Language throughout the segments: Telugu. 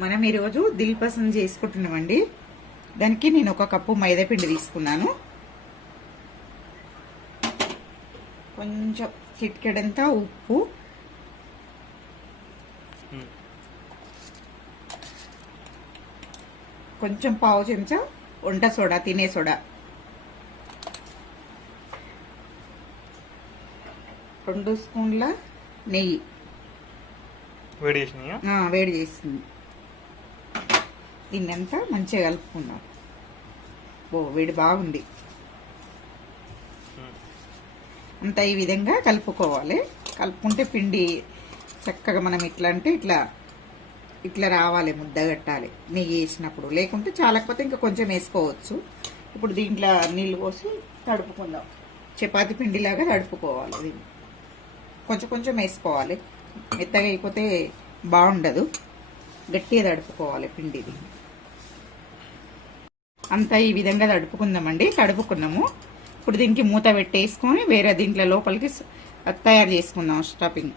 మనం ఈరోజు దిల్పసంద్ చేసుకుంటున్నామండి. దానికి నేను 1 కప్పు మైదా పిండి తీసుకున్నాను. కొంచెం చిటికెడంత ఉప్పు, కొంచెం పావు చెంచా వంట సోడా, తినే సోడా, 2 స్పూన్ల నెయ్యి వేడి చేసింది. దీన్నంతా మంచిగా కలుపుకుందాం. వేడి బాగుంది. అంతా ఈ విధంగా కలుపుకోవాలి. కలుపుకుంటే పిండి చక్కగా మనం ఇట్లా అంటే ఇట్లా ఇట్లా రావాలి, ముద్ద కట్టాలి నెయ్యి వేసినప్పుడు. లేకుంటే చాలకపోతే ఇంకా కొంచెం వేసుకోవచ్చు. ఇప్పుడు దీంట్లో నీళ్ళు పోసి తడుపుకుందాం. చపాతీ పిండిలాగా తడుపుకోవాలి. దీన్ని కొంచెం కొంచెం వేసుకోవాలి. మెత్తగా అయిపోతే బాగుండదు. గట్టిగా తడుపుకోవాలి పిండిది అంతా. ఈ విధంగా తడుపుకుందామండి. తడుపుకున్నాము. ఇప్పుడు దీనికి మూత పెట్టేసుకొని వేరే దీంట్లో లోపలికి తయారు చేసుకుందాం స్టఫింగ్.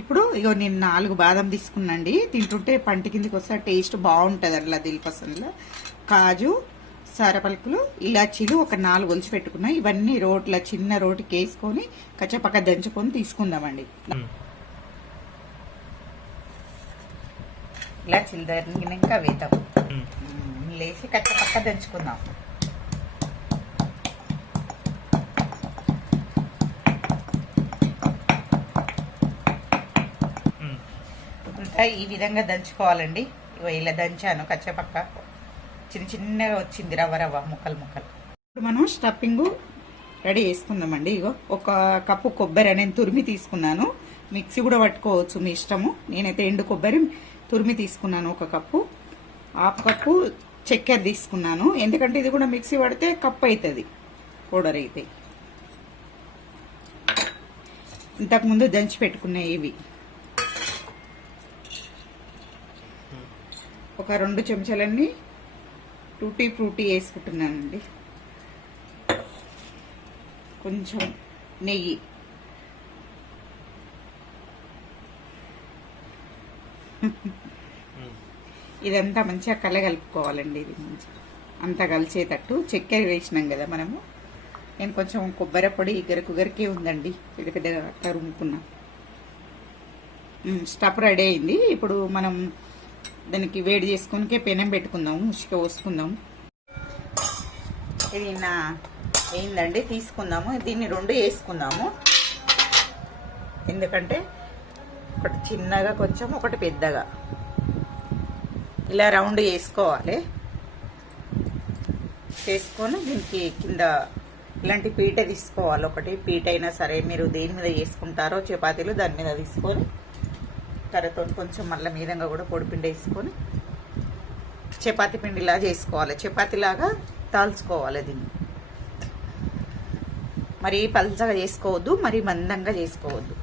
ఇప్పుడు ఇగో నేను 4 బాదం తీసుకున్నాండి. తింటుంటే పంటి కిందికి వస్తే టేస్ట్ బాగుంటుంది. అట్లా దిల్పసంద్లో కాజు, సారపలుకులు, ఇలాచీలు ఒక 4 ఒలిచి పెట్టుకున్నాం. ఇవన్నీ రోట్ల చిన్న రోటికి వేసుకొని కచ్చపక్క దంచుకొని తీసుకుందామండి. ఇలాచీలు దంచినాక వేద్దాం. లేచి కచ్చపక్క దంచుకుందాం. ఈ విధంగా దంచుకోవాలండి. ఇలా దంచాను కచ్చపక్క. చిన్న చిన్నగా వచ్చింది, రవ్వ రవ్వ ముక్కలు ముక్కలు. ఇప్పుడు మనం స్టఫింగ్ రెడీ చేసుకుందామండి. ఇగో 1 కప్పు కొబ్బరి నేను తురిమి తీసుకున్నాను. మిక్సీ కూడా పట్టుకోవచ్చు, మీ ఇష్టము. నేనైతే ఎండు కొబ్బరి తురిమి తీసుకున్నాను 1 కప్పు. 1/2 కప్పు చక్కెర తీసుకున్నాను. ఎందుకంటే ఇది కూడా మిక్సీ పడితే కప్పు అవుతుంది, పౌడర్ అయితే. ఇంతకుముందు దంచి పెట్టుకున్నాయి ఇవి. ఒక 2 చెంచాలన్నీ టూటీ ఫ్రూటీ వేసుకుంటున్నానండి. కొంచెం నెయ్యి, ఇదంతా మంచిగా కలగలుపుకోవాలండి. ఇది మంచిగా అంతా కలిసేటట్టు. చక్కెర వేసినాం కదా మనము. నేను కొంచెం కొబ్బరి పొడి గరికే ఉందండి, పెద్ద పెద్దగా తరుముకున్నా. స్టఫ్ రెడీ అయింది. ఇప్పుడు మనం దానికి వేడి చేసుకొని పెనం పెట్టుకుందాము, ఉసుక పోసుకుందాం. ఇది అయిందండి, తీసుకుందాము. దీన్ని 2 వేసుకుందాము. ఎందుకంటే ఒకటి చిన్నగా కొంచెం, ఒకటి పెద్దగా ఇలా రౌండ్ వేసుకోవాలి. చేసుకొని దీనికి కింద ఇలాంటి పీట తీసుకోవాలి. ఒకటి పీట అయినా సరే, మీరు దేని మీద వేసుకుంటారో చపాతీలు దాని మీద తీసుకొని కర్రతో కొంచెం మళ్ళీ మీదంగా కూడా పొడిపిండి వేసుకొని చపాతీ పిండిలా చేసుకోవాలి. చపాతీలాగా తాల్చుకోవాలి. దీన్ని మరీ పల్చగా చేసుకోవద్దు, మరీ మందంగా చేసుకోవద్దు.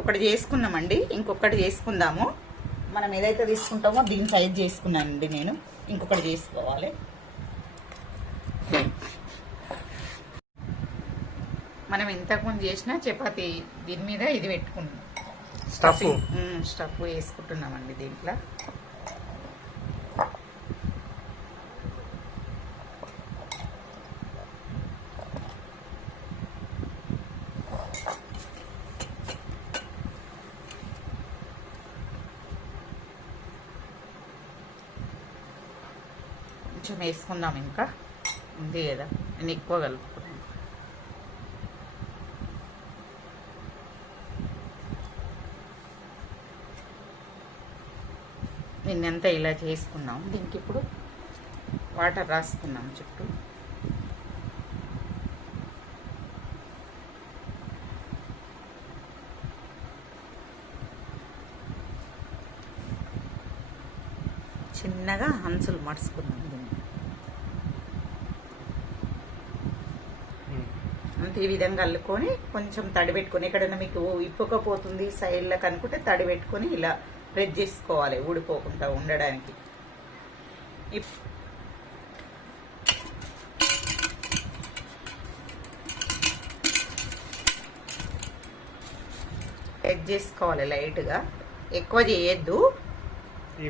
ఒకటి చేసుకున్నామండి, ఇంకొకటి చేసుకుందాము. మనం ఏదైతే తీసుకుంటామో దీని సైజ్ చేసుకున్నానండి నేను. ఇంకొకటి చేసుకోవాలి. మనం ఇంతకుముందు చేసిన చపాతీ దీని మీద ఇది పెట్టుకున్నాం. స్టఫ్ వేసుకుంటున్నామండి దీంట్లో. కొంచెం వేసుకుందాం, ఇంకా ఉంది కదా. నేను ఎక్కువ కలుపుకున్నాను. నిన్నంతా ఇలా చేసుకున్నాం. దీనికి ఇప్పుడు వాటర్ రాసుకున్నాం చుట్టూ. చిన్నగా హంచులు మడుచుకున్నాం దీన్ని. అంతే ఈ విధంగా అల్లుకొని కొంచెం తడి పెట్టుకొని, ఎక్కడైనా మీకు ఇప్పుకపోతుంది సైడ్లకు అనుకుంటే తడి పెట్టుకొని ఇలా ప్రెస్ చేసుకోవాలి, ఊడిపోకుండా ఉండడానికి. కట్ చేసుకోవాలి లైట్గా, ఎక్కువ చేయొద్దు, ఈ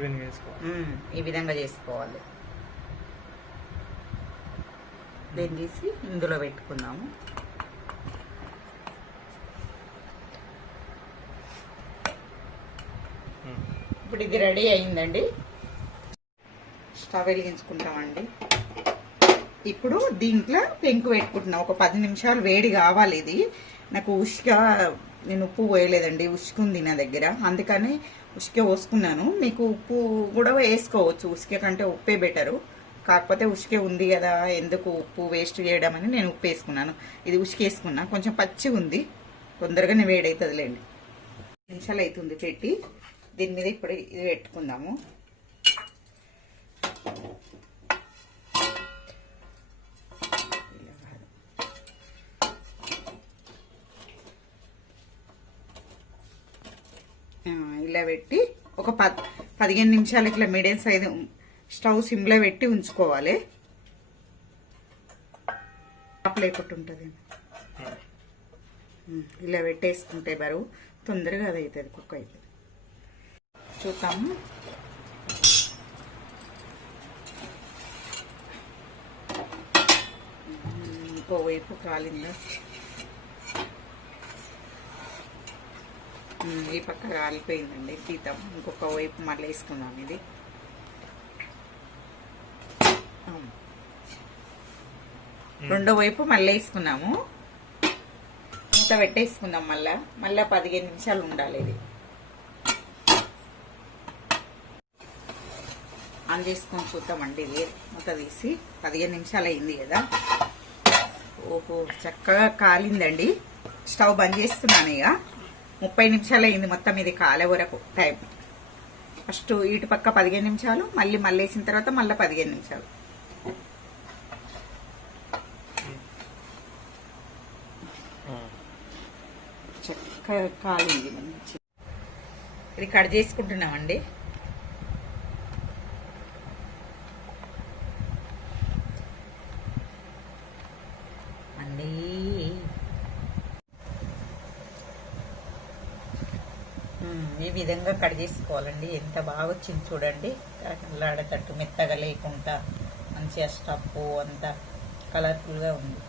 విధంగా చేసుకోవాలి. దీన్ని తీసి ఇందులో పెట్టుకుందాము. ఇప్పుడు ఇది రెడీ అయిందండి. స్టవ్ వెలిగించుకుంటామండి. ఇప్పుడు దీంట్లో పెంకు పెట్టుకుంటున్నాం. ఒక 10 నిమిషాలు వేడి కావాలి. ఇది నాకు ఉష్క, నేను ఉప్పు పోయలేదండి, ఉష్కుంది నా దగ్గర, అందుకని ఉష్క పోసుకున్నాను. మీకు ఉప్పు కూడా వేసుకోవచ్చు, ఉష్క కంటే ఉప్పే బెటరు. కాకపోతే ఉష్కే ఉంది కదా, ఎందుకు ఉప్పు వేస్ట్ చేయడం అని నేను ఉప్పు వేసుకున్నాను. ఇది ఉష్క వేసుకున్నా, కొంచెం పచ్చిగా ఉంది, తొందరగానే వేడవుతుందిలేండి. 10 నిమిషాలు అవుతుంది పెట్టి. దీని మీద ఇప్పుడు ఇది పెట్టుకుందాము. ఇలా పెట్టి ఒక 15 నిమిషాలు ఇట్లా మీడియం సైజు స్టవ్ సిమ్లో పెట్టి ఉంచుకోవాలి. లేకుండా ఉంటుంది. ఇలా పెట్టేసుకుంటే బరువు తొందరగా అది అవుతుంది, కుక్ అవుతుంది. చూద్దాము. ఇంకోవైపు కాలిందా, ఈ పక్క కాలిపోయిందండి, తీద్దాం. ఇంకొక వైపు మళ్ళీ వేసుకుందాం. ఇది రెండో వైపు మళ్ళీ వేసుకున్నాము. మూత పెట్టేసుకుందాం. మళ్ళా 15 నిమిషాలు ఉండాలి. ఇది ఆన్ చేసుకొని చూద్దామండి. ఇది మూత తీసి 15 నిమిషాలు అయింది కదా. ఓహో, చక్కగా కాలిందండి. స్టవ్ బంద్ చేస్తున్నాను. ఇక 30 నిమిషాలు అయింది మొత్తం ఇది కాలే వరకు టైం. ఫస్ట్ ఇటు పక్క 15 నిమిషాలు, మళ్ళీ వేసిన తర్వాత మళ్ళీ 15 నిమిషాలు. చక్కగా కాలింది. మంచి ఇది కట్ చేసుకుంటున్నామండి. ఈ విధంగా కట్ చేసుకోవాలండి. ఎంత బాగా వచ్చింది చూడండి, కలలాడేటట్టు, మెత్తగా లేకుండా మంచిగా స్టఫ్ అంతా కలర్ఫుల్గా ఉంది.